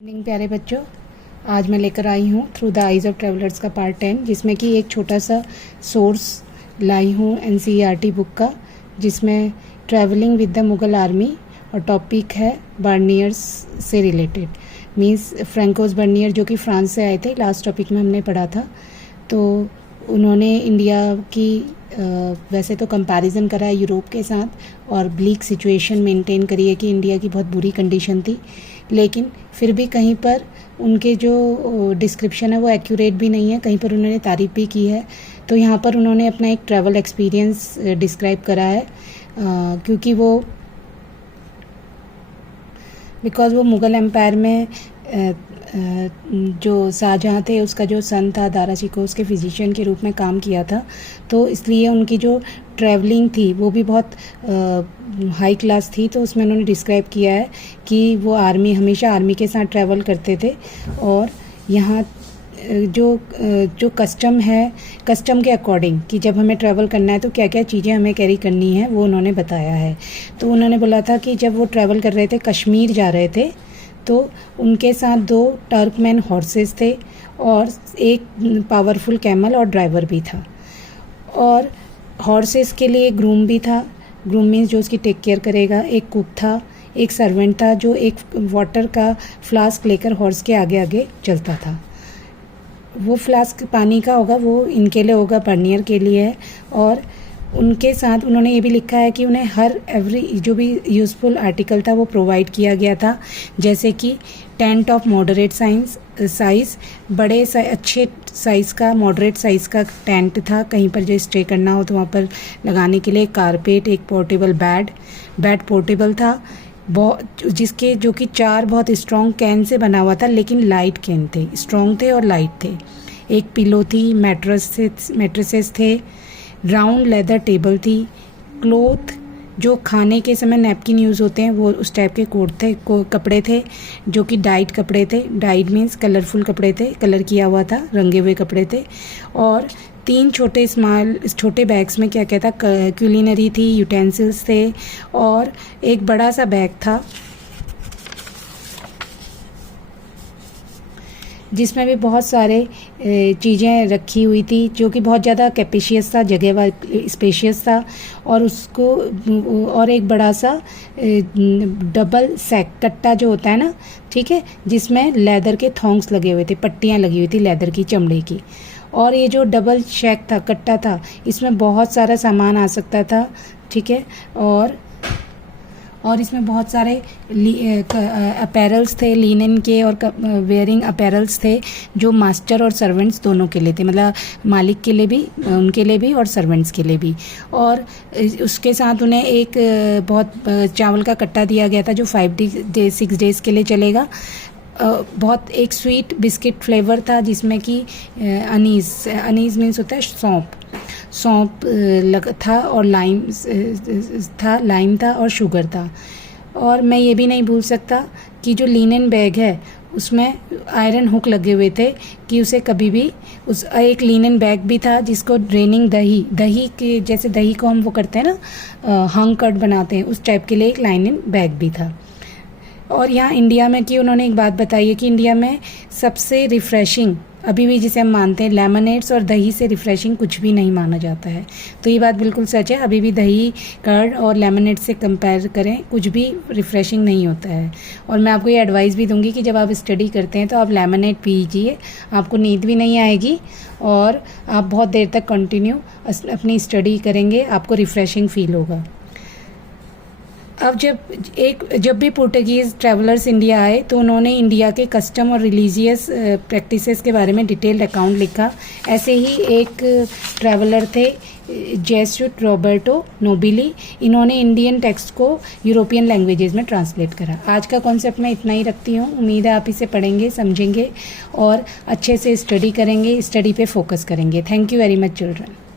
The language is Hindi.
मॉर्निंग प्यारे बच्चों, आज मैं लेकर आई हूँ through the eyes of travellers का पार्ट 10, जिसमें कि एक छोटा सा सोर्स लाई हूँ एनसीईआरटी बुक का, जिसमें travelling with the Mughal army और टॉपिक है बर्नियर्स से रिलेटेड। मींस फ्रैंकोस बर्नियर जो कि फ्रांस से आए थे, लास्ट टॉपिक में हमने पढ़ा था। तो उन्होंने इंडिया की वैसे तो कंपैरिजन करा है यूरोप के साथ और ब्लीक सिचुएशन मेंटेन करी है कि इंडिया की बहुत बुरी कंडीशन थी, लेकिन फिर भी कहीं पर उनके जो डिस्क्रिप्शन है वो एक्यूरेट भी नहीं है, कहीं पर उन्होंने तारीफ भी की है। तो यहाँ पर उन्होंने अपना एक ट्रैवल एक्सपीरियंस डिस्क्राइब करा है, क्योंकि वो बिकॉज़ वो मुग़ल एम्पायर में जो शाहजहाँ थे उसका जो सन था दारा शिकोह, उसके फिजिशियन के रूप में काम किया था। तो इसलिए उनकी जो ट्रैवलिंग थी वो भी बहुत हाई क्लास थी। तो उसमें उन्होंने डिस्क्राइब किया है कि वो हमेशा आर्मी के साथ ट्रैवल करते थे। और यहाँ जो कस्टम है, कस्टम के अकॉर्डिंग कि जब हमें ट्रैवल करना है तो क्या क्या चीज़ें हमें कैरी करनी है, वो उन्होंने बताया है। तो उन्होंने बोला था कि जब वो ट्रैवल कर रहे थे, कश्मीर जा रहे थे, तो उनके साथ 2 टर्कमैन हॉर्सेस थे और एक पावरफुल कैमल और ड्राइवर भी था। और हॉर्सेस के लिए ग्रूम भी था, ग्रूम मीन्स जो उसकी टेक केयर करेगा। एक कुक था, एक सर्वेंट था जो एक वाटर का फ्लास्क लेकर हॉर्स के आगे आगे चलता था। वो फ्लास्क पानी का होगा, वो इनके लिए होगा, बर्नियर के लिए है। और उनके साथ उन्होंने ये भी लिखा है कि उन्हें हर एवरी जो भी यूज़फुल आर्टिकल था वो प्रोवाइड किया गया था, जैसे कि टेंट ऑफ मॉडरेट साइज़, बड़े अच्छे साइज़ का मॉडरेट साइज़ का टेंट था, कहीं पर जो स्टे करना हो तो वहाँ पर लगाने के लिए। कारपेट, एक पोर्टेबल बेड पोर्टेबल था, जिसके जो कि 4 बहुत स्ट्रॉन्ग कैन से बना हुआ था, लेकिन लाइट कैन थे, स्ट्रॉन्ग थे और लाइट थे। एक पिलो थी, मैट्रेसेस थे, राउंड लेदर टेबल थी, क्लोथ जो खाने के समय नैपकिन यूज़ होते हैं वो उस टाइप के कपड़े थे, जो कि डाइड कपड़े थे। डाइड मीन्स कलरफुल कपड़े थे, कलर किया हुआ था, रंगे हुए कपड़े थे। और 3 छोटे बैग्स में क्या क्या था, क्यूलिनरी थी, यूटेंसिल्स थे, और एक बड़ा सा बैग था जिसमें भी बहुत सारे चीज़ें रखी हुई थी, जो कि बहुत ज़्यादा कैपेशियस था, जगह स्पेशियस था। और उसको और एक बड़ा सा डबल सैक कट्टा जो होता है ना, ठीक है, जिसमें लेदर के थोंग्स लगे हुए थे, पट्टियाँ लगी हुई थी लेदर की, चमड़े की। और ये जो डबल शैक था, कट्टा था, इसमें बहुत सारा सामान आ सकता था, ठीक है। और इसमें बहुत सारे अपैरल्स थे, लिनन के और वेयरिंग अपैरल्स थे, जो मास्टर और सर्वेंट्स दोनों के लिए थे, मतलब मालिक के लिए भी, उनके लिए भी और सर्वेंट्स के लिए भी। और उसके साथ उन्हें एक बहुत चावल का कट्टा दिया गया था जो 6 डेज़ के लिए चलेगा। बहुत एक स्वीट बिस्किट फ्लेवर था, जिसमें कि अनीस मीन्स होता है सौंप था, और लाइम था और शुगर था। और मैं ये भी नहीं भूल सकता कि जो लिनन बैग है उसमें आयरन हुक लगे हुए थे कि उसे कभी भी एक लिनन बैग भी था जिसको ड्रेनिंग दही के जैसे दही को हम वो करते हैं ना, हंग कट बनाते हैं, उस टाइप के लिए एक लिनन बैग भी था। और यहाँ इंडिया में कि उन्होंने एक बात बताई है कि इंडिया में सबसे रिफ़्रेशिंग अभी भी जिसे हम मानते हैं लेमनेड्स और दही से रिफ़्रेशिंग कुछ भी नहीं माना जाता है। तो ये बात बिल्कुल सच है, अभी भी दही, कर्ड और लेमनेड से कंपेयर करें कुछ भी रिफ़्रेशिंग नहीं होता है। और मैं आपको ये एडवाइस भी दूंगी कि जब आप स्टडी करते हैं तो आप लेमनेड पीजिए, आपको नींद भी नहीं आएगी और आप बहुत देर तक कंटिन्यू अपनी स्टडी करेंगे, आपको रिफ़्रेशिंग फील होगा। अब जब भी पोर्टुगीज़ ट्रैवलर्स इंडिया आए तो उन्होंने इंडिया के कस्टम और रिलीजियस प्रैक्टिसेस के बारे में डिटेल्ड अकाउंट लिखा। ऐसे ही एक ट्रैवलर थे जेसुइट रॉबर्टो नोबिली, इन्होंने इंडियन टेक्स्ट को यूरोपियन लैंग्वेजेस में ट्रांसलेट करा। आज का कॉन्सेप्ट मैं इतना ही रखती हूँ, उम्मीद है आप इसे पढ़ेंगे, समझेंगे और अच्छे से स्टडी करेंगे, स्टडी पे फोकस करेंगे। Thank you very much children.